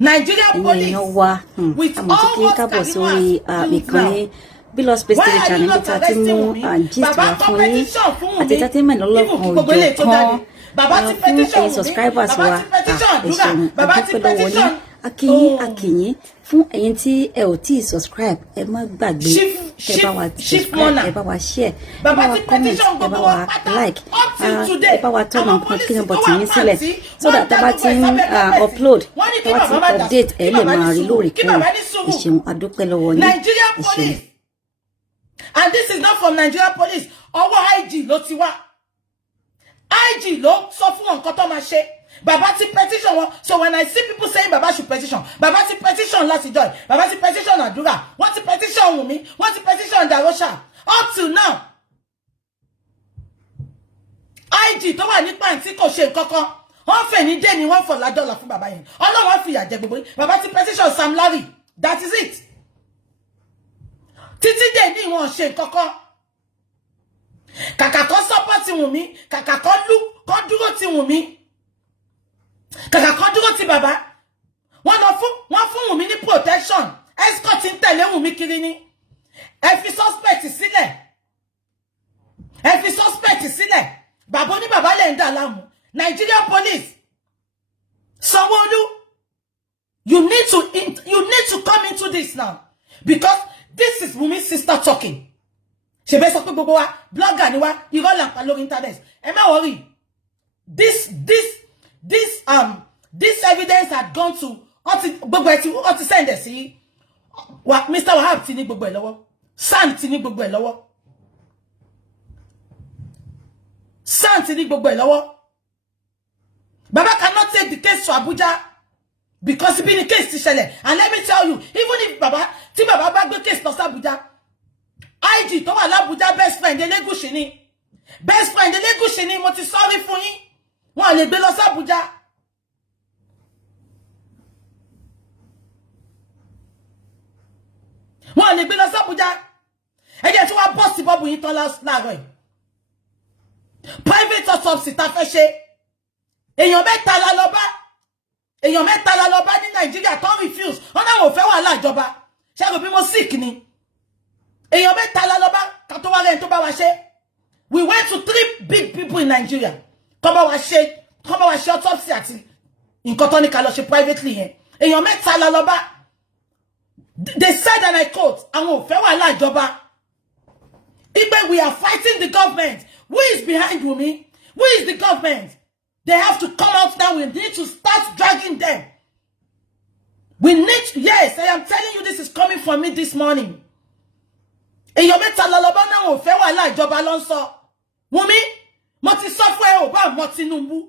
Nigerian police with all what's going on Below Space TV channel bí tá ti mú gist wá fún yín àti entertainment lọ́lọ́kan òjò kan fún ẹ̀yin subscribers wa ẹ̀ṣẹ̀un àdúpẹ́ lọ́wọ́ yín akínyìn fún ẹ̀yin tí ẹ ò tí subscribe ẹ má gbàgbé ẹ bá wa subscribe ẹ bá wa share ẹ bá wa comment ẹ bá wa like ẹ bá wa turn on notification button yín sílẹ̀ so that tá bá ti upload tá bá ti update ẹ lè máa rí lóòrèkóòrè ẹ̀ṣẹ̀un àdúpẹ́ lọ́wọ́ yín ẹ̀ṣẹ̀un. And this is not from Nigeria police. Ọwọ́ IG ló ti wá. IG ló sọ fún nǹkan tó máa ṣe. Baba ti petition wọn. So when I see people saying Baba should petition, Baba ti petition láti joy. Baba ti petition àdúrà. Wọ́n ti petition Wunmi. Wọ́n ti petition Darosha. Up till now. IG tó wà nípa tí kò ṣe nǹkan kan. Wọ́n fẹ́ ní dé ni wọ́n fọ̀ ládọ́là fún bàbá yẹn. Ọlọ́run fi ìyà jẹ gbogbo. Baba ti petition Samlarry. That is it. Títí dé ní wọ́n ṣe nǹkankan. Kàkà kan support Wunmi, kàkà kan dúró ti Wunmi. Kàkà kan dúró ti bàbá. Wọ́n fún Wunmi ní protection. Escort ń tẹ̀lé Wunmi kiri ni. Ẹ fi suspect sílẹ̀. Ẹ fi suspect sílẹ̀. Bàbá ní bàbá lè ń dà láàmú. Nigerian police. Sanwó-Olú. You need to come into this now. Because this is Wunmi's sister talking. She be sọ pé gbogbo wa blogger ni wa irọ́ là ń pa lórí internet. Ẹ má worry. This evidence had gone to gbogbo ẹ ti send ẹ sí Mr. Wahab ti ní gbogbo ẹ lọ́wọ́. Sam ti ní gbogbo ẹ lọ́wọ́. Sam ti ní gbogbo ẹ lọ́wọ́. Baba cannot take the case to Abuja. Because it been the case to ṣẹlẹ̀. And let me tell you, even if Baba bá gbé case lọ sí Abuja, IG tó wà l'Abuja best friend Elegushi ni. Best friend Elegushi ni mo ti sorry fún yín. Wọ́n lè gbé lọ sí Abuja. Wọ́n lè gbé lọ sí Abuja. Ẹ jẹ́ tí wọ́n boss Bob yín tán láàárọ̀ yìí. Private autopsy ta fẹ́ ṣe. Èèyàn mẹ́ta la lọ bá. Èèyàn mẹ́ta la lọ bá ní Nàìjíríà tó refuse. Wọ́n náà wọ́n fẹ́ wà lájọba. Ṣé kò bí mo sick ni? Èèyàn mẹ́ta la lọ bá ká tó wá rẹ̀ tó bá wa ṣe. We went to 3 big people in Nigeria. Kó bá wa ṣe autopsy àti nǹkan tó ní ká lọ ṣe privately yẹn. Èèyàn mẹ́ta la lọ bá. They said, and I quote, àwọn ò fẹ́ wà lájọba. Even we are fighting the government. Who is behind Wunmi? Who is the government? They have to come out now. We need to start dragging them. We need to, yes, I am telling you, this is coming from me this morning. Èèyàn mẹ́ta lọ́lọ́bá náà ò fẹ́ wà láìjọba ló ń sọ. Wunmi, mo ti sọ fún ẹ ò bá mọ Tinubu.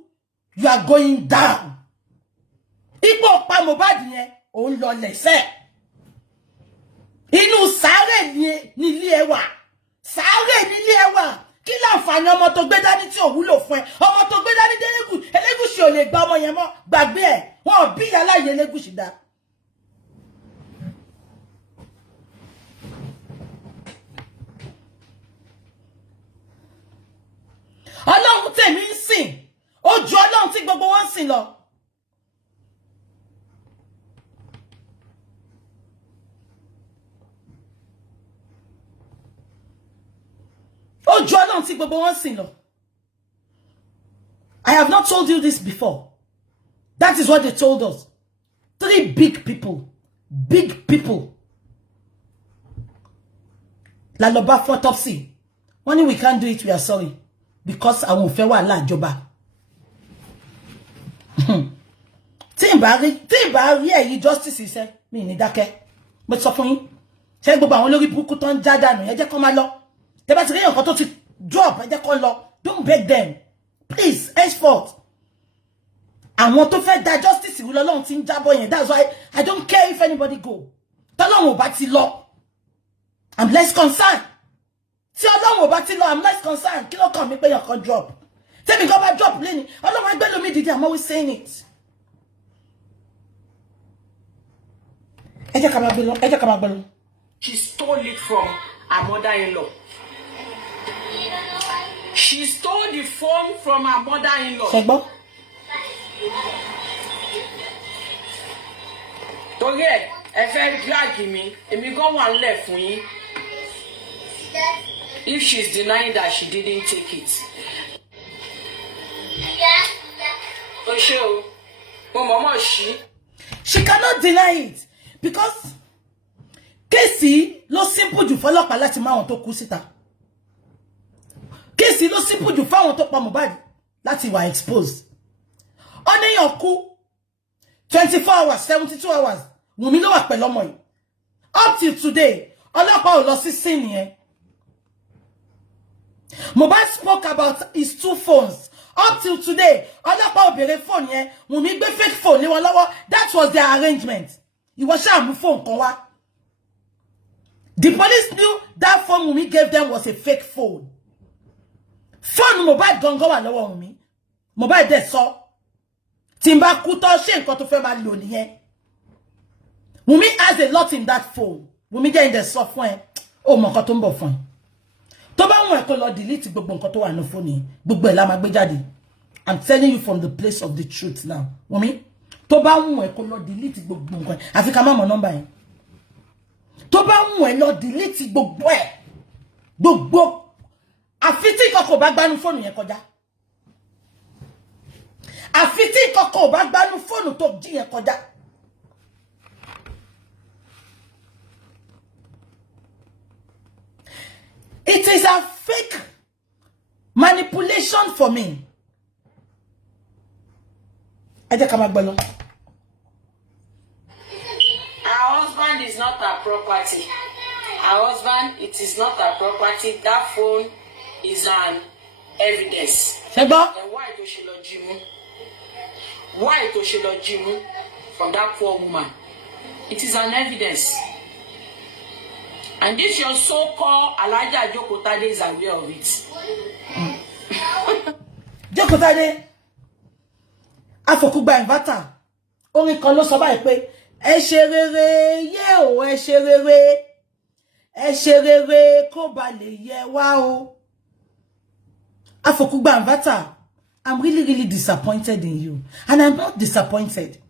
You are going down. Ipò pa Mohbad yẹn ò ń lọ lẹ́sẹ̀. Inú sàárè ni ilé ẹ wà. Sàárè ni ilé ẹ wà. Kí láǹfààní ọmọ tó gbé dání tí ò wúlò fún ẹ? Ọmọ tó gbé dání Elegushi ò lè gba ọmọ yẹn mọ́. Gbàgbé ẹ̀. Wọ́n ò bí ìyá láyé Elegushi dá. Ọlọ́run tèmi ń sìn. Ó ju Ọlọ́run tí gbogbo wọn ń sìn lọ. Ó ju Ọlọ́run tí gbogbo wọn ń sìn lọ. I have not told you this before. That is what they told us. 3 big people. Big people. La lọ bá fún autopsy. When we can't do it, we are sorry. Because àwọn ò fẹ́ wà lájọba. Tí n bá rí èyí justice ṣe mi ní dákẹ́. Mo sọ fún yín. Ṣé gbogbo àwọn olórí burúkú tó ń já dànù ẹ jẹ́ kó máa lọ. Tẹ́ bá ti rí nǹkan tó ti drop ẹ jẹ́ kó lọ. Don't beg them. Please, henceforth. Àwọn tó fẹ́ da justice wú lọ́lọ́run tí ń jábọ̀ yẹn. That's why I don't care if anybody go. Tọ́lọ́run ò bá ti lọ. I'm less concerned. Tí Ọlọ́run ò bá ti lọ, I'm less concerned. Kí ló kàn mí pé yàn kan drop. Tẹ́mi gan bá drop lẹ́ni. Ọlọ́run ẹgbẹ́ lómi dìde, I'm always saying it. Ẹ jẹ́ ká máa gbé lọ. She stole it from her mother-in-law. She stole the phone from her mother-in-law. Ṣé gbọ́? Torí ẹ fẹ́ drag mi, èmi gan wà ńlẹ̀ fún yín. If she's denying that she didn't take it. She cannot deny it because Casey ló simple jù fọ́lọ́pàá láti máa wọn tó kú síta. Casey ló simple jù fáwọn tó pa Mohbad láti wà exposed. Ó ní yàn kú 24 hours, 72 hours. Wunmi ló wà pẹ̀lú ọmọ yìí. Up till today, ọlọ́pàá ò lọ sí scene yẹn. Mohbad spoke about his 2 phones. Up till today, ọlọ́pàá ò béèrè phone yẹn. Wunmi gbé fake phone ní wọn lọ́wọ́. That was their arrangement. Ìwọ ṣáà mú phone kan wá. The police knew that phone Wunmi gave them was a fake phone. Phone Mohbad gangan wà lọ́wọ́ Wunmi. Mohbad dẹ̀ sọ. Tí n bá kú tó ṣe nǹkan tó fẹ́ máa lò nìyẹn. Wunmi has a lot in that phone. Wunmi jẹ́ ìdẹ̀ sọ fún ẹ. Ó mọ nǹkan tó ń bọ̀ fún ẹ. Tó bá wùn ẹ́ kó lọ delete gbogbo nǹkan tó wà ní phone yìí. Gbogbo ẹ̀ la máa gbé jáde. I'm telling you from the place of the truth now. Wunmi, tó bá wùn ẹ́ kó lọ delete gbogbo nǹkan. Àfi ká má mọ number yẹn. Tó bá wùn ẹ́ lọ delete gbogbo ẹ̀. Gbogbo. Àfi tí ìkọ̀kọ̀ bá gbánú phone yẹn kọjá. Àfi tí ìkọ̀kọ̀ bá gbánú phone tó jí yẹn kọjá. It is a fake manipulation for me. Ẹ jẹ́ ká máa gbọ́ lọ. Her husband is not her property. Her husband, it is not her property. That phone is an evidence. Ṣé gbọ́? And why to she lọ jí mú? Why to she lọ jí mú from that poor woman? It is an evidence. And this your so-called Alhaja Jokotade is aware of it. Jokotade, Afokugba inverter. Orin kan ló sọ báyìí pé ẹ ṣe rere yé o, ẹ ṣe rere. Ẹ ṣe rere kó ba lè yé wa o. Afokugba inverter, I'm really disappointed in you. And I'm not disappointed.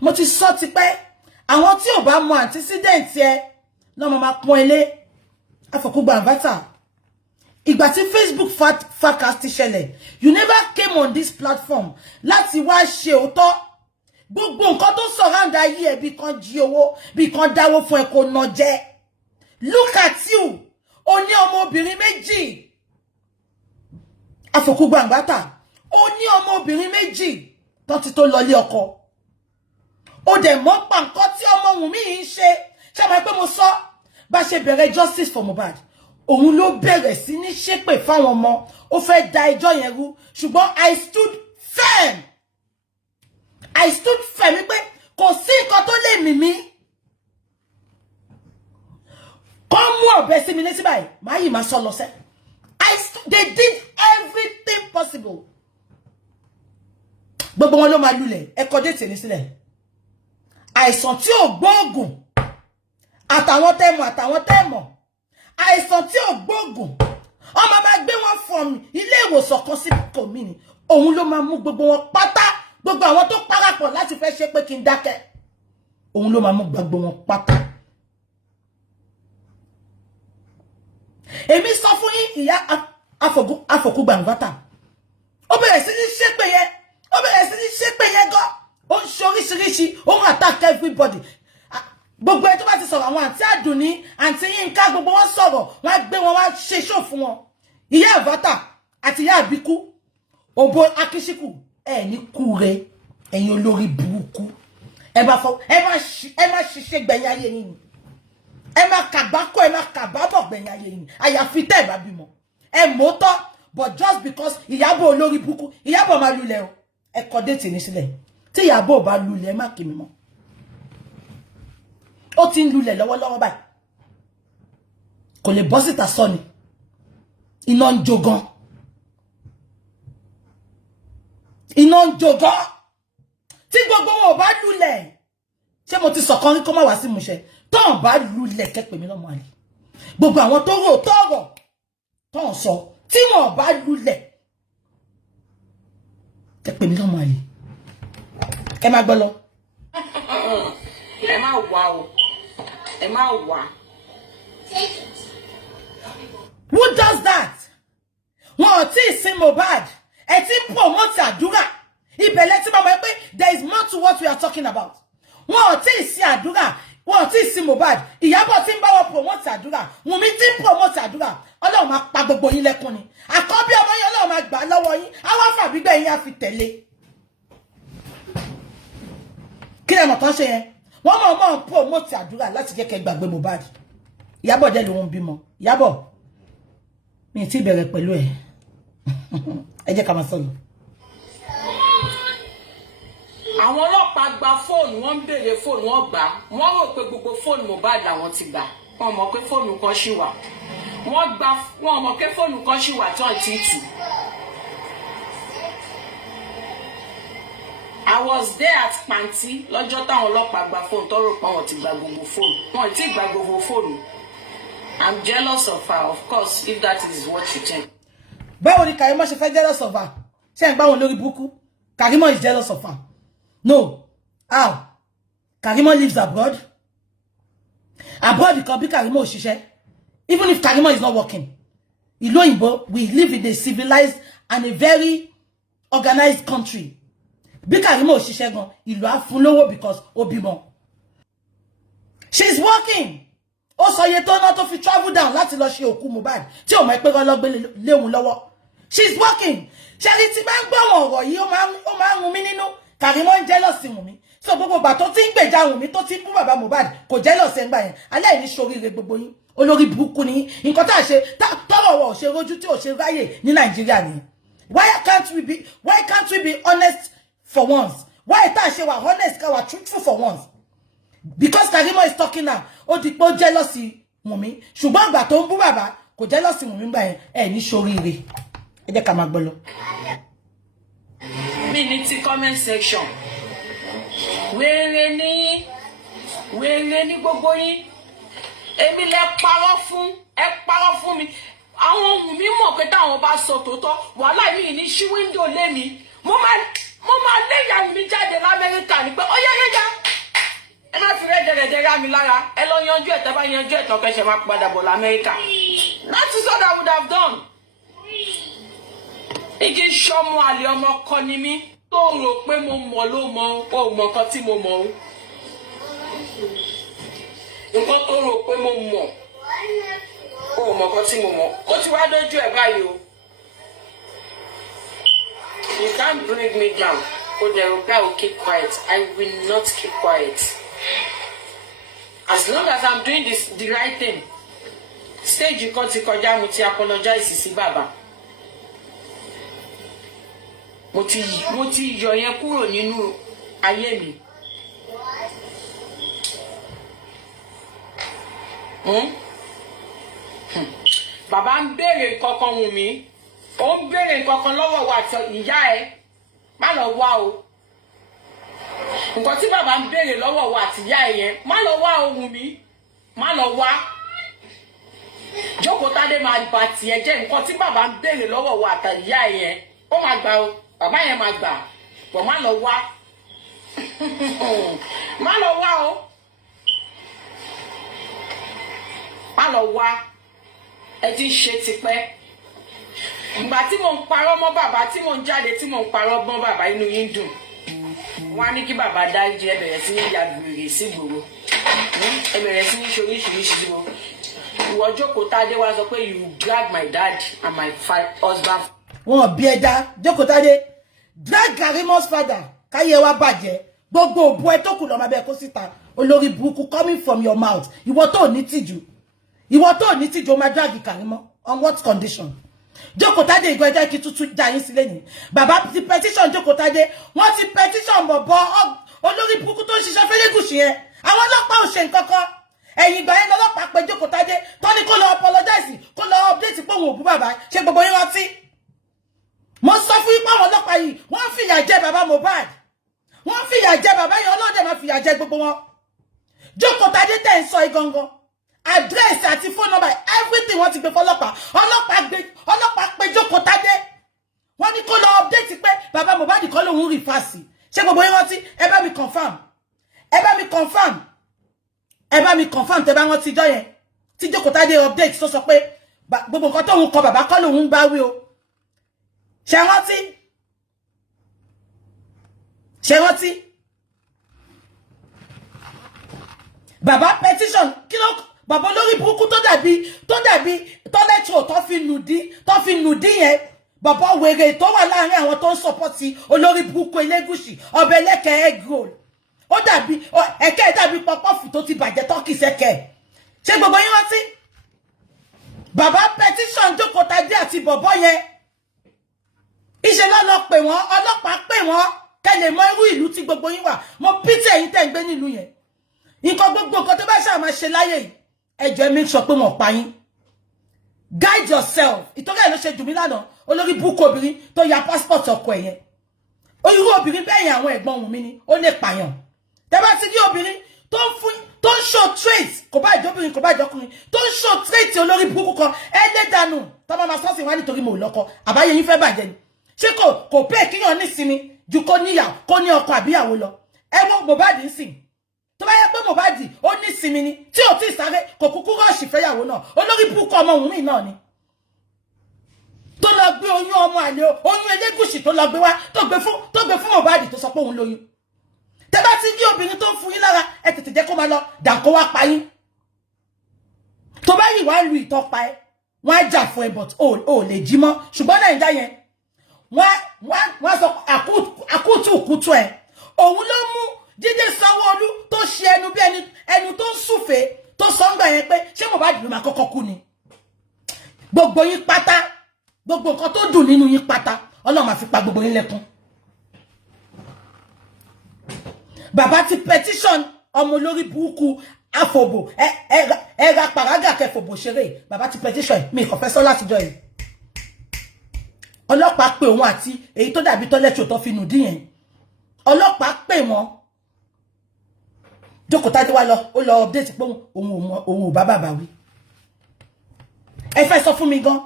Mo ti sọ ti pé àwọn tí ò bá mọ antecedent yẹ no mama pon ele Afokugba inverter. Ìgbà tí Facebook forecast ṣẹlẹ̀, you never came on this platform láti wá ṣe òótọ́. Gbogbo nǹkan tó surround ayé ẹ bí kan jí owó, bí kan dáwó fún ẹ kó ná jẹ. Look at you. O ní ọmọbìnrin méjì. Afokugba inverter. O ní ọmọbìnrin méjì tó ti tó lọ lé ọkọ. O dẹ̀ mọ̀ pa nǹkan tí ọmọ Wunmi yìí ṣe. Ṣé mo pé mo sọ bá ṣe bẹ̀rẹ̀ justice for Mohbad. Òun ló bẹ̀rẹ̀ sí ní ṣépè fáwọn ọmọ. Ó fẹ́ da ẹjọ́ yẹn rú. Ṣùgbọ́n I stood firm. I stood firm wípé kò sí nǹkan tó lè mì mí. Kọ́ mú ọ̀bẹ sí mi létí báyìí. Màá yìí máa sọ lọ sẹ́. They did everything possible. Gbogbo wọn ló máa lulẹ̀. Ẹ kọ déètì ní sílẹ̀. Àìsàn tí ò gbóògùn. Àtàwọn tẹ́mọ̀. Àìsàn tí ò gbóògùn. Ọmọ máa gbé wọn from ilé ìwòsàn kan sí kòmínì. Òun ló máa mú gbogbo wọn pátá. Gbogbo àwọn tó parapọ̀ láti fẹ́ ṣe pé kí n dákẹ́. Òun ló máa mú gbogbo wọn pátá. Èmi sọ fún yín ìyá Afokugba inverter. Ó bẹ̀rẹ̀ sí ní ṣépè yẹn. Ó bẹ̀rẹ̀ sí ní ṣépè yẹn gan. Ó ń ṣe oríṣiríṣi. Ó ń attack everybody. Gbogbo ẹ tó bá ti sọ̀rọ̀ àwọn àǹtí Àdùnní, àǹtí Yínká, gbogbo wọn sọ̀rọ̀. Wọ́n á gbé wọn wá ṣe show fún wọn. Ìyá inverter àti ìyá Àbíkú. Òbó Akíṣíkù. Ẹ ní kú re. Ẹ̀yin olórí burúkú. Ẹ má ṣiṣẹ́ gbẹ̀yìn ayé yín. Ẹ má kàgbákò, ẹ má kàbábọ̀ gbẹ̀yìn ayé yín. Àyàfi tẹ́ ẹ bá bímọ. Ẹ mọ́tọ́, but just because Ìyábọ̀ olórí burúkú, Ìyábọ̀ máa lulẹ̀ o. Ẹ kọ déètì ní sílẹ̀. Tí Ìyábọ̀ bá lulẹ̀, ẹ má kí mi mọ́. Ó ti ń lulẹ̀ lọ́wọ́lọ́wọ́ báyìí. Kò lè bọ́ síta sọ ni. Iná ń jó gan. Iná ń jó gan. Tí gbogbo wọn ò bá lulẹ̀. Ṣé mo ti sọ̀kan rí kó má wá sí ìmúṣẹ? Tọ́n bá lulẹ̀ kẹ́pẹ̀ mi lọ́mọ àlè. Gbogbo àwọn tó rò tọ́rọ̀. Tọ́n sọ. Tí wọn bá lulẹ̀. Kẹ́pẹ̀ mi lọ́mọ àlè. Ẹ má gbọ́ lọ. ẹ má wá o. Ẹ má wá. Who does that? Wọ́n ò tí sin Mohbad. Ẹ ti promote àdúrà. Ibẹ̀ ti mama pé there is more to what we are talking about. Wọ́n ò tí sin àdúrà. Wọ́n ò tí sin Mohbad. Ìyábọ̀ tí ń bá wọn promote àdúrà. Wùnmí tí ń promote àdúrà. Ọlọ́run máa pa gbogbo yín lẹ́kún ni. Àkọ́bí ọmọ yín Ọlọ́run máa gbà lọ́wọ́ yín. Àwọn fàbígbẹ́ yín á fi tẹ̀lé. Kí lẹ mọ̀ tán ṣe yẹn? Wọ́n mọ̀ promote àdúrà láti jẹ́ kẹ́ gbàgbé Mohbad. Ìyábọ̀ dẹ̀ ló ń bímọ. Ìyábọ̀ mi ti bẹ̀rẹ̀ pẹ̀lú ẹ̀. Ẹ jẹ́ ká máa sọ lọ. Àwọn ọlọ́pàá gba fóònù, wọ́n ń béèrè fóònù, wọ́n gbà. Wọ́n rò pé gbogbo fóònù Mohbad làwọn ti gbà. Wọ́n mọ̀ pé fóònù kan ṣì wà. Wọ́n mọ̀ pé fóònù kan ṣì wà tí wọ́n ti tù. I was there at Panti lọ́jọ́ táwọn ọlọ́pàá gba fóònù tó rò pé wọ́n ti gba gbogbo fóònù. Wọ́n ti gba gbogbo fóònù. I'm jealous of her, of course, if that is what you think. Báwo ni Karimo ṣe fẹ́ jealous of her? Ṣé ń gbá wọn lórí burúkú? Karimo is jealous of her. No. How? Karimo lives abroad. Abroad because bí Karimo ò ṣiṣẹ́. Even if Karimo is not working. Ìlú òyìnbó, we live in a civilized and a very organized country. Bí Karimo ò ṣiṣẹ́ gan, ìlú á fún lówó because ó bímọ. She's working. Ó sọ iye tó ná tó fi travel down láti lọ ṣe òkú Mohbad tí ó mọ̀ pé lọ gbé léhun lọ́wọ́. She's working. Charity bá ń gbọ́ wọn ọ̀rọ̀ yìí ó máa ń run mí nínú. Karimo ń jealous Wunmi. So gbogbo ìgbà tó ti ń gbèjà Wunmi tó ti ń bú bàbá Mohbad kò jealous ẹ̀ ń gbà yẹn. Alẹ́ ní ṣoríire gbogbo yín. Olórí burúkú ni nǹkan tá a ṣe tọ́rọ̀ wọ̀ ò ṣe rojú tí ò ṣe ráyè ní Nàìjíríà ni. Why can't we be honest for once? Why tá a ṣe wà honest ká wà truthful for once? Because Karimo is talking now. Ó di pé ó jealousy Wunmi. Ṣùgbọ́n ìgbà tó ń bú bàbá kò jealousy Wunmi gbà yẹn ẹ̀ ní ṣoríire. Ẹ jẹ́ ká máa gbọ́ lọ. Mi ní ti comment section. Wèrè ní gbogbo yín. Èmi lẹ parọ́ fún mi. Àwọn Wunmi mọ̀ pé táwọn bá sọ tòótọ́, wàhálà mi ní ṣí window lé mi. Mo máa lé ìyá Wunmi jáde l'Amẹ́ríkà ní pé ó yá. Ẹ má fi rẹ́dẹ̀rẹ̀dẹ̀ rá mi lára. Ẹ lọ yanjú ẹ̀ tẹ́ bá yanjú ẹ̀ tán kẹ́ṣẹ̀ máa padà bọ̀ l'Amẹ́ríkà. That is what I would have done. Igi ṣọmọ àlè ọmọ kọ ni mí tó rò pé mo mọ̀ ló mọ̀ ó mọ̀ nǹkan tí mo mọ̀ ó. Nǹkan tó rò pé mo mọ̀ ó mọ̀ nǹkan tí mo mọ̀. Ó ti wá dójú ẹ̀ báyìí o. You can't bring me down. Oh, the guy will keep quiet. I will not keep quiet. As long as I'm doing the right thing. Stage you kan ti kọjá mo ti apologize sí bàbá. Mo ti yọ yẹn kúrò nínú ayé mi. Bàbá ń béèrè kankan Wunmi. Ó ń béèrè kankan lọ́wọ́ wa àti ìyá ẹ̀. Má lọ wá o. Nǹkan tí bàbá ń béèrè lọ́wọ́ wa àti ìyá ẹ̀ yẹn, má lọ wá o Wunmi. Má lọ wá. Jókòó Tádé máa bà tiẹ̀ jẹ́ nǹkan tí bàbá ń béèrè lọ́wọ́ wa àti ìyá ẹ̀ yẹn. Ó máa gbà o. Bàbá yẹn máa gbà. Bọ̀ má lọ wá. Má lọ wá o. Má lọ wá. Ẹ ti ń ṣe tipẹ́. Ìgbà tí mò ń parọ́ mọ́ bàbá tí mò ń jáde tí mò ń parọ́ mọ́ bàbá inú yín dùn. Wọ́n á ní kí bàbá dáríjì ẹ bẹ̀rẹ̀ sí ní ya gbèrè sí gbòòrò. Ẹ bẹ̀rẹ̀ sí ní ṣoríṣiríṣi gbòòrò. Ìwọ Jókòó Tádé wá sọ pé you drag my dad and my husband. Wọ́n bí ẹja Jókòó Tádé drag Karimo's father káyé wa bàjẹ́ gbogbo òbú ẹ tó kù lọ́mọ abẹ́ kó síta olórí burúkú coming from your mouth. Ìwọ tó ní tìjú. Ìwọ tó ní tìjú ó máa drag Karimo on what condition? Jókòó Tádé ìgbọ́ ẹjẹ́ kí tútù já yín sílẹ̀ ní. Bàbá ti petition Jókòó Tádé. Wọ́n ti petition bọ̀bọ̀ olórí burúkú tó ń ṣiṣẹ́ fẹ́lẹ́gùsì yẹn. Àwọn ọlọ́pàá ò ṣe nǹkan kan. Ẹ̀yìn ìgbà yẹn lọ́lọ́pàá pé Jókòó Tádé tó ní kó lọ apologize kó lọ update pé òun ò bú bàbá ṣe gbogbo yín rántí. Mo sọ fún yín pé àwọn ọlọ́pàá yìí wọ́n fìyà jẹ bàbá Mohbad. Wọ́n fìyà jẹ bàbá yẹn ọlọ́dẹ máa fìyà jẹ gbogbo wọn. Jókòó Tádé tẹ̀ ń sọ igangan. Address àti phone number everything wọ́n ti gbé fọ́lọ́pàá. Ọlọ́pàá pé Jókòó Tádé. Wọ́n ní kó lọ update pé bàbá Mohbad kọ́ lòun rí fásì. Ṣé gbogbo yín rántí? Ẹ bá mi confirm. ẹ bá mi confirm tẹ́ bá wọn ti jọ yẹn tí Jókòó Tádé update sọ pé gbogbo nǹkan tóun kọ bàbá kọ́ lòun bá wí o ṣé rántí bàbá petition kí ló bàbá lórí burúkú tó dàbí tọ́lẹ́tò tó fi nùdí yẹn bàbá wèrè tó wà láàrin àwọn tó ń sọpọ́tì olórí burúkú Elégùṣì ọbẹ̀ lẹ́kẹ̀ẹ́ egg roll ó dàbí ẹ̀kẹ́ dàbí pọpọ́fù tó ti bàjẹ́ tọ́kì sẹ́kẹ̀ ṣé gbogbo yín rántí bàbá petition Jókòó Tádé àti bọ̀bọ́ yẹn iṣẹ́ lọ́lọ́ pè wọ́n ọlọ́pàá pè wọ́n kẹ́lẹ̀ mọ irú ìlú tí gbogbo yín wà mo pítì ẹ̀yin tẹ́ ń gbé nílùú yẹn nǹkan gbogbo nǹkan tó bá ṣáà máa ṣe láyé yìí ẹ jọ̀ọ́ make sure pé wọ́n pa yín guide yourself ìtọ́jú ẹ̀ ló ṣe jù mí lánàá olórí búkú obìnrin tó ya passport ọkọ ẹ̀ yẹn irú obìnrin bẹ́ẹ̀ yẹn àwọn ẹ̀gbọ́n Wùnmí ni ó lè pààyàn tẹ́ bá ti rí obìnrin tó ń show traits kò bá ìjọbìnrin kò bá ìjọkùnrin tó ń show traits olórí búkú kan ẹ lé dànù tọ́ máa sọ́ọ̀sì wá nítorí mo lọ́kọ àbáyé yín fẹ́ bàjẹ́ ni ṣé kò pé kíyàn nísinmi ju kó ní ọkọ àbíyàwó lọ ẹ wo Mohbad ń sìn tó bá yẹ pé Mohbad ó nísinmi ni tí ò tí ì sáré kò kúkú rọ́ọ̀ṣì fẹ́yàwó náà olórí búkú ọmọ Wùnmí náà ni tó lọ gbé oyún ọmọ àlè oyún Elégùṣì tó lọ gbé wá tó gbé fún Mohbad tó sọ pé òun lóyún tẹ́ bá ti rí obìnrin tó ń fún yín lára ẹ tètè jẹ́ kó máa lọ dànkó wá pa yín tó bá yìí wá lu ìtọ́ pa ẹ wọ́n á jà fún ẹ but ó lè jí mọ́ ṣùgbọ́n Nàìjíríà yẹn wọ́n sọ àkútù ẹ̀ òun ló mú Jídé Sanwó-Olú tó ṣe ẹnu bí ẹnu tó ń súfèé tó sọ ń gbà yẹn pé ṣé Mohbad ló máa kọ́kọ́ kú ni gbogbo yín pátá gbogbo nǹkan tó dùn nínú yín pátá Ọlọ́run máa fi pa gbogbo yín lẹ́kún bàbá ti petition ọmọ olórí burúkú àfòbò ẹ̀rà pàrágà kẹfòbò ṣeré bàbá ti petition mi ìkọ̀fẹ́sọ́ látijọ́ yìí ọlọ́pàá pè wọ́n àti èyí tó dàbí tọ́lẹ́tì tó fi nùdí yẹn ọlọ́pàá pè wọ́n Jókòó Tádé wá ó lọ update pé òun ò bá bàbá wí ẹ fẹ́ sọ fún mi gan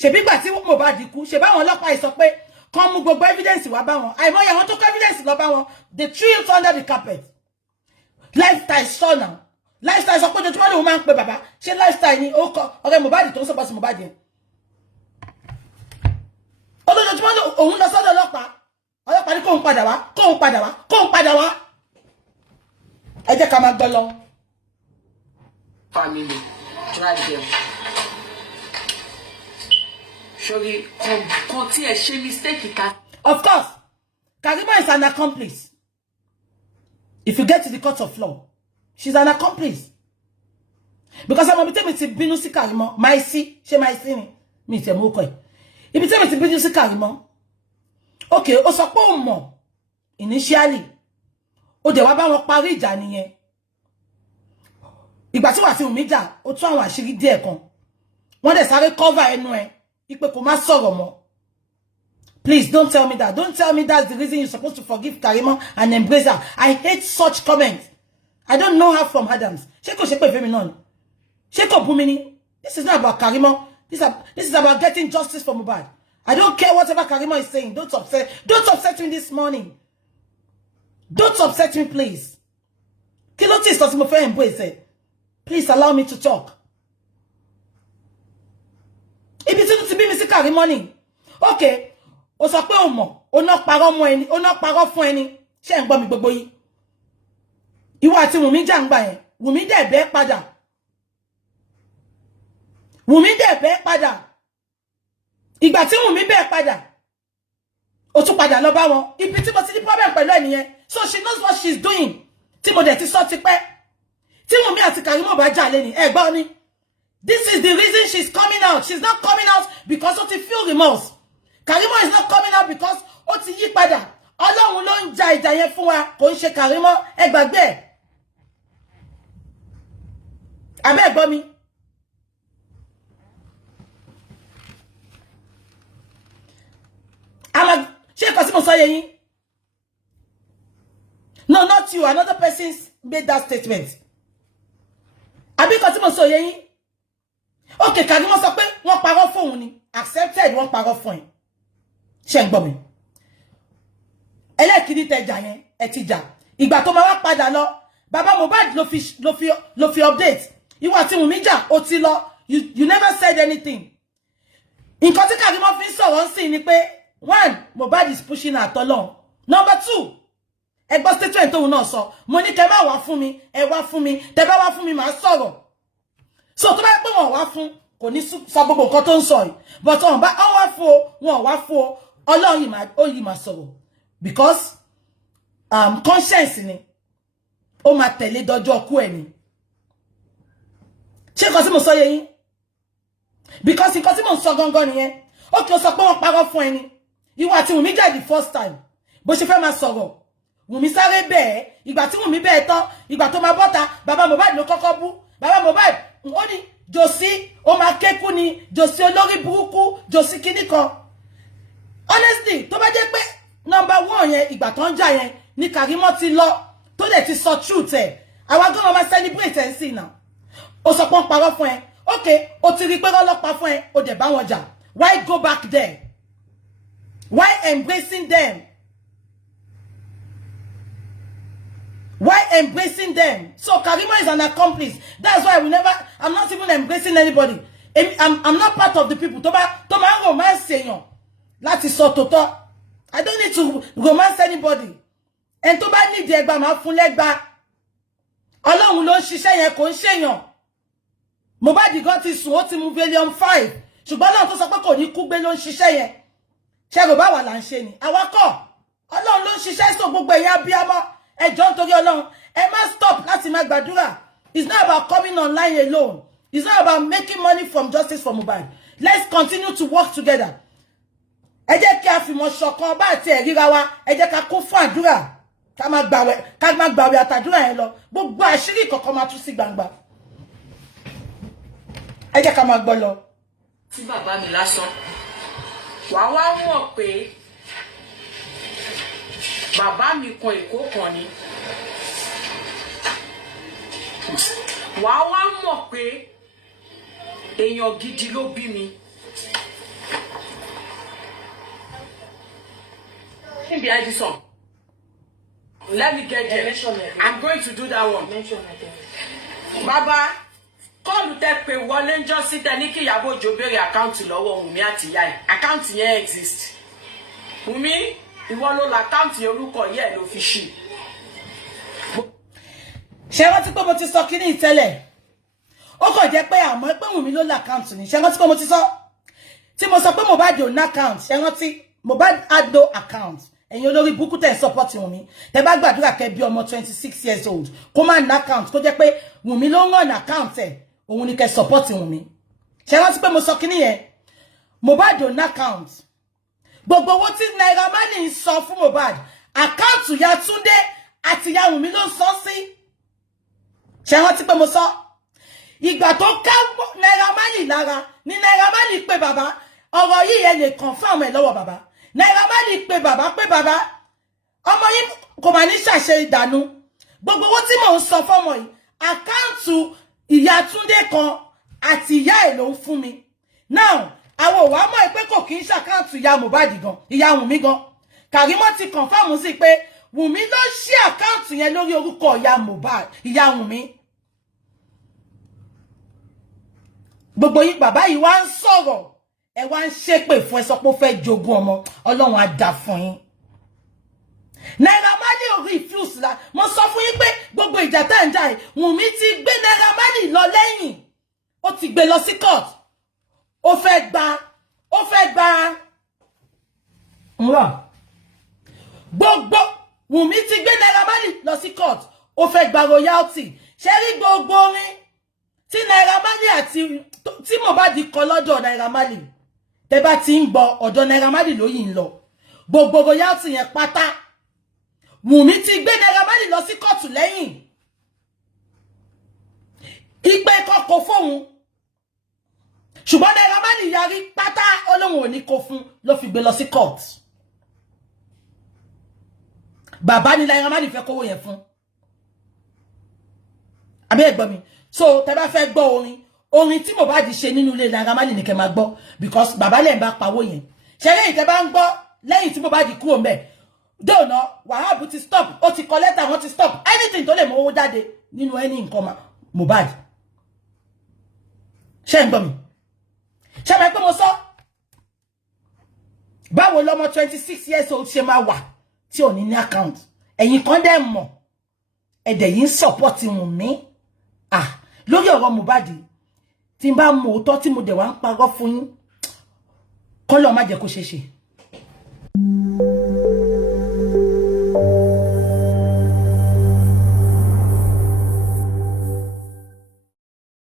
ṣebí gbà tí Mohbad kú ṣe báwọn ọlọ́pàá yìí sọ pé kàn mú gbogbo evidence wá bá wọn àìmọye àwọn tó kọ evidence lọ bá wọn they threw it under the carpet lifestyle sọ náà lifestyle sọ pé ojoojúmọ́ lòun máa ń pe bàbá ṣé lifestyle ni ó kọ ọ̀rẹ́ Mohbad tó ń sọ bọ́ sí Mohbad yẹn olójoojúmọ́ òun lọ sọ́dọ̀ ọlọ́pàá ní kóun padà wá ẹ jẹ́ ká máa gbọ́ lọ. Family drag them. Surely, kan tí ẹ ṣe mistake ká. Of course, Karimo is an accomplice. If you get to the court of law, she's an accomplice. Because I'm going to bínú sí Karimo, ṣé Maisi ni mi tẹ̀ mú kọ́ ẹ̀. Ibi tí mo ti bínú sí Karimo. Okay, ó sọ pé ó mọ̀ initially. Ó dẹ̀ wá bá wọn parí ìjà nìyẹn. Ìgbà tí wà sí Wùnmí jà, ó tún àwọn àṣírí díẹ̀ kan. Wọ́n dẹ̀ sáré cover ẹnu ẹ̀. Ipe kò má sọ̀rọ̀ mọ́. Please don't tell me that. Don't tell me that's the reason you're supposed to forgive Karimo and embrace her. I hate such comments. I don't know her from Adams. Ṣé kò ṣe pé fẹ́mi náà ni? Ṣé kò bú mi ni? This is not about Karimo. This is about getting justice for Mohbad. I don't care whatever Karimo is saying. Don't upset me this morning. Don't upset me, please. Kí ló tí sọ mo fẹ́ embrace ẹ? Please allow me to talk. Ibi tí ti bí mi sí Karimo ni. Okay. Ó sọ pé ó mọ̀, ó ná parọ́ mọ́ ẹni, ó ná parọ́ fún ẹni. Ṣé ń gbọ́ mi gbogbo yín? Ìwọ àti Wùnmí jà ń gbà yẹn. Wùnmí dẹ̀ bẹ́ padà. Wùnmí dẹ̀ bẹ́ padà. Ìgbà tí Wùnmí bẹ́ padà. Ó tún padà lọ bá wọn. Ibi tí mo ti ní problem pẹ̀lú ẹnìyẹn. So she knows what she's doing. Tí mo dẹ̀ ti sọ ti pẹ́. Tí Wùnmí àti Karimo bá jà lẹ́ni. Ẹ gbọ́ ni. This is the reason she's coming out. She's not coming out because ó ti feel remorse. Karimo is not coming out because ó ti yí padà. Ọlọ́run ló ń ja ìjà yẹn fún wa. Kò ń ṣe Karimo. Ẹ gbàgbé ẹ̀. Àbẹ́ gbọ́ mi. Ṣé kò sí mo sọ yẹ yín? No, not you. Another person made that statement. Àbí kò sí mo sọ yẹ yín? Okay, Karimo sọ pé wọ́n parọ́ fún òun ni. Accepted wọ́n parọ́ fún ẹ. Ṣé ń gbọ́ mi? Ẹlẹ́kìní tẹ jà yẹn, ẹ ti jà. Ìgbà tó máa wá padà lọ, Baba Mohbad lo fi update. Ìwọ àti Wunmi jà ó ti lọ. You never said anything. Nǹkan tí Karimo fi sọ̀rọ̀ nsin ni pé one, Mohbad is pushing her tolong. Number two, egbo statement tó náà sọ. Mo ní kẹ́ má wá fún mi, ẹ wá fún mi. Tẹ́ bá wá fún mi má sọ̀rọ̀. So tó bá pé wọ́n wá fún kò ní sọ gbogbo nǹkan tó ń sọ yìí. But on wá fún wọ́n wá fún Ọlọ́run yìí má sọ̀rọ̀. Because conscience ni ó máa tẹ̀lé dọjọ́ kú ẹ̀ ni. Ṣé nǹkan tí mo sọ yé yín? Because nǹkan tí mo sọ gangan nìyẹn. Ó kì í sọ pé wọ́n parọ́ fún ẹni. Ìwọ àti Wunmi jà the first time. Bó ṣe fẹ́ máa sọ̀rọ̀. Wunmi sáré bẹ́ẹ̀. Ìgbà tí Wunmi bẹ́ẹ̀ tán, ìgbà tó máa bọ́ta, Baba Mohbad ló kọ́kọ́ bú. Baba Mohbad, ó ní Josi, ó máa kékú ni, Josi olórí burúkú, Josi kíní kan. Honestly, tó bá jẹ́ pé number 1 yẹn, ìgbà tó ń jà yẹn, ni Karimo ti lọ, tó dẹ̀ ti sọ truth ẹ̀. Àwa gan máa celebrate ẹ̀ sí now. Ó sọ pé wọ́n parọ́ fún ẹ. Okay, ó ti rí pé ọlọ́pàá fún ẹ, ó dẹ̀ bá wọn jà. Why go back there? Why embracing them? Why embracing them? So Karimo is an accomplice. That's why I'm not even embracing anybody. I'm not part of the people. To ma romance èèyàn láti sọ tòótọ́. I don't need to romance anybody. And tó bá need ẹgbàá máa fún lẹ́gbàá. Ọlọ́run ló ń ṣiṣẹ́ yẹn kò ń ṣèyàn. Mohbad gan ti sùn ó ti mú Valium 5. Ṣùgbọ́n Ọlọ́run tó sọ pé kò ní kú gbé ló ń ṣiṣẹ́ yẹn. Ṣé go bá wà là ń ṣe ni. Àwa kọ́. Ọlọ́run ló ń ṣiṣẹ́ so gbogbo ẹ̀yin abiyamọ. Ẹ jọ̀ọ́ nítorí Ọlọ́run. Ẹ má stop láti máa gbàdúrà. It's not about coming online alone. It's not about making money from justice for Mohbad. Let's continue to work together. Ẹ jẹ́ kí a fìmọ̀ ṣọ̀kan bá àti ẹ̀ríra wa. Ẹ jẹ́ ká kún fún àdúrà. Ká má gbààwẹ̀ àtàdúrà yẹn lọ. Gbogbo àṣírí kọ̀ọ̀kan máa tú sí gbangba. Ẹ jẹ́ ká máa gbọ́ lọ. Tí bàbá mi lásán. Wàá wá mọ̀ pé bàbá mi kan Èkó kan ni. Wàá wá mọ̀ pé èèyàn gidi ló bí mi. Behind this one. Let me get there. I'm going to do that one. Baba, call tẹ pé wọlé ńjọ́ sí tẹ ní kí Ìyábọ̀ Òjó béèrè àkáǹtì lọ́wọ́ Wunmi àti ìyá ẹ̀. Àkáǹtì yẹn exist. Wunmi, ìwọ ló la àkáǹtì orúkọ yẹ ló fi ṣí. Ṣé wọ́n ti pé mo ti sọ kíní ìtẹ́lẹ̀? Ó kàn jẹ́ pé àmọ́ pé Wunmi ló la àkáǹtì ni. Ṣé wọ́n ti pé mo ti sọ? Tí mo sọ pé Mohbad ò ní account, ṣé wọ́n ti Mohbad had no account. Ẹ̀yin olórí burúkú tẹ́ support Wunmi. Tẹ́ bá gbàdúrà kẹ́ bí ọmọ 26 years old. Kó má ní account kó jẹ́ pé Wunmi ló ń run account ẹ̀. Òun ni kẹ́ support Wunmi. Ṣé wọ́n ti pé mo sọ kíní yẹn? Mohbad ò ní account. Gbogbo owó tí Naira Marley ń sọ fún Mohbad, account ya Túndé àti ya Wunmi ló ń sọ sí. Ṣé wọ́n ti pé mo sọ? Ìgbà tó ká Naira Marley lára ni Naira Marley pé bàbá. Ọ̀rọ̀ yìí ẹ lè confirm ẹ lọ́wọ́ bàbá. Naira Marley pé bàbá ọmọ yìí kò máa ní ṣàṣe ìdànù. Gbogbo owó tí mò ń sọ fọ́mọ yìí, àkáǹtù ìyá Túndé kan àti ìyá ẹ̀ ló ń fún mi. Now, àwọn ò wá mọ̀ pé kò kí ń ṣàkáǹtù ìyá Mohbad gan, ìyá Wunmi gan. Karimo ti confirm sí pé Wunmi ló ṣí àkáǹtù yẹn lórí orúkọ ìyá Mohbad, ìyá Wunmi. Gbogbo yìí bàbá yìí wá ń sọ̀rọ̀. Ẹ wá ń ṣépè fún ẹ sọ pé ó fẹ́ jogún ọmọ. Ọlọ́run á dá fún yín. Naira Marley ò refuse la. Mo sọ fún yín pé gbogbo ìjà tá ń jà yìí, Wunmi ti gbé Naira Marley lọ lẹ́yìn. Ó ti gbé lọ sí court. Ó fẹ́ gba. Gbogbo Wunmi ti gbé Naira Marley lọ sí court. Ó fẹ́ gba royalty. Ṣé rí gbogbo orin tí Naira Marley àti tí Mohbad kọ lọ́dọ̀ Naira Marley. Tẹ́ bá ti ń gbọ́ ọ̀dọ̀ Naira Marley ló yìí ń lọ. Gbogbo royalty yẹn pátá. Wunmi ti gbé Naira Marley lọ sí kóòtù lẹ́yìn. Ìpè kọ́kọ́ fóun. Ṣùgbọ́n Naira Marley yarí pátá Ọlọ́run ò ní kó fún ló fi gbé lọ sí court. Bàbá ni Naira Marley fẹ́ kówó yẹn fún. Àbí ẹ gbọ́ mi. So tẹ́ bá fẹ́ gbọ́ orin tí Mohbad ṣe nínú ilé Naira Marley ní kẹ́ máa gbọ́ because bàbá lè ń bá pawó yẹn. Ṣé lẹ́yìn tẹ́ bá ń gbọ́ lẹ́yìn tí Mohbad kúrò ńbẹ̀ Don't know. Wahab ti stop. Ó ti collect and want to stop. Anything tó lè mú owó jáde nínú any nǹkan Mohbad. Ṣé ń gbọ́ mi? Ṣé mo pé mo sọ? Báwo lọ́mọ 26 years old ṣe máa wà tí ò ní account? Ẹ̀yin kan dẹ̀ mọ̀. Ẹ̀dẹ̀ yín support Wunmi. Lórí ọ̀rọ̀ Mohbad. Tí n bá mọ̀ òótọ́ tí mo dẹ̀ wá ń parọ́ fún yín. Kọ́lọ́ má jẹ́ kó ṣe ṣe.